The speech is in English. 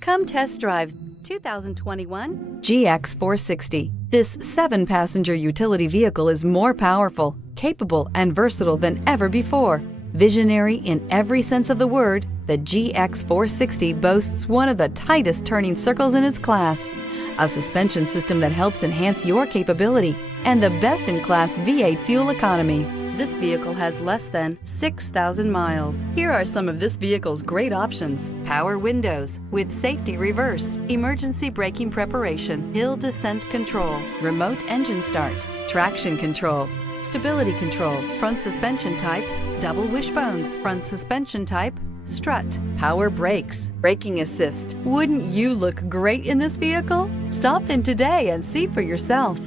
Come test drive 2021 GX 460. This 7-passenger utility vehicle is more powerful, capable, and versatile than ever before. Visionary in every sense of the word, the GX 460 boasts one of the tightest turning circles in its class, a suspension system that helps enhance your capability, and the best-in-class V8 fuel economy. This vehicle has less than 6,000 miles. Here are some of this vehicle's great options: power windows with safety reverse, emergency braking preparation, hill descent control, remote engine start, traction control, stability control, front suspension type, double wishbones, front suspension type, strut, power brakes, braking assist. Wouldn't you look great in this vehicle? Stop in today and see for yourself.